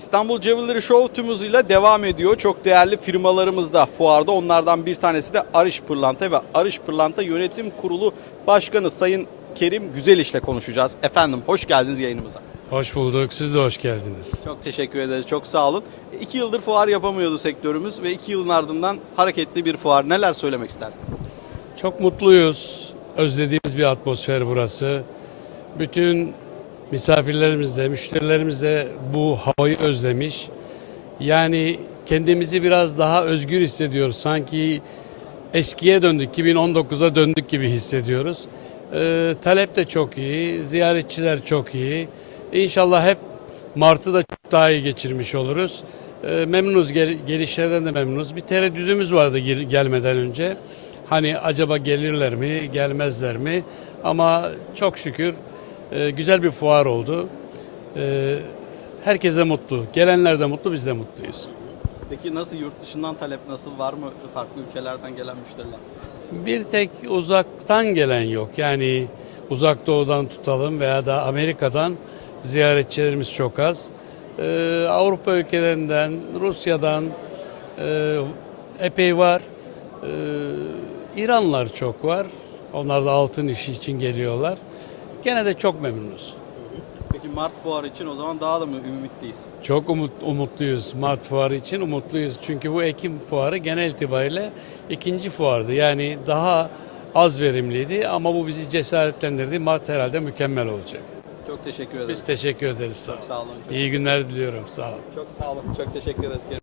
İstanbul Jewelry Show tüm hızıyla devam ediyor. Çok değerli firmalarımız da fuarda. Onlardan bir tanesi de Arış Pırlanta ve Arış Pırlanta Yönetim Kurulu Başkanı Sayın Kerim Güzeliş'le konuşacağız. Efendim hoş geldiniz yayınımıza. Hoş bulduk. Siz de hoş geldiniz. Çok teşekkür ederiz. Çok sağ olun. İki yıldır fuar yapamıyordu sektörümüz ve iki yılın ardından hareketli bir fuar. Neler söylemek istersiniz? Çok mutluyuz. Özlediğimiz bir atmosfer burası. Bütün misafirlerimiz de, müşterilerimiz de bu havayı özlemiş. Yani kendimizi biraz daha özgür hissediyoruz. Sanki eskiye döndük, 2019'a döndük gibi hissediyoruz. Ee, talep de çok iyi, ziyaretçiler çok iyi. İnşallah hep Mart'ı da çok daha iyi geçirmiş oluruz. Ee, memnunuz, gel- gelişlerden de memnunuz. Bir tereddüdümüz vardı gel- gelmeden önce. Hani acaba gelirler mi, gelmezler mi? Ama çok şükür e, güzel bir fuar oldu. E, herkes de mutlu. Gelenler de mutlu, biz de mutluyuz. Peki nasıl yurt dışından talep nasıl? Var mı farklı ülkelerden gelen müşteriler? Bir tek uzaktan gelen yok. Yani uzak doğudan tutalım veya da Amerika'dan ziyaretçilerimiz çok az. Ee, Avrupa ülkelerinden, Rusya'dan e, epey var. Ee, İranlar çok var. Onlar da altın işi için geliyorlar. Gene de çok memnunuz. Peki Mart fuarı için o zaman daha da mı ümitliyiz? Çok umut, umutluyuz Mart fuarı için umutluyuz. Çünkü bu Ekim fuarı genel itibariyle ikinci fuardı. Yani daha az verimliydi ama bu bizi cesaretlendirdi. Mart herhalde mükemmel olacak. Çok teşekkür ederim. Biz teşekkür ederiz. Sağ olun. Sağ olun. Çok, İyi günler diliyorum. Sağ olun. çok sağ olun. Çok teşekkür ederiz.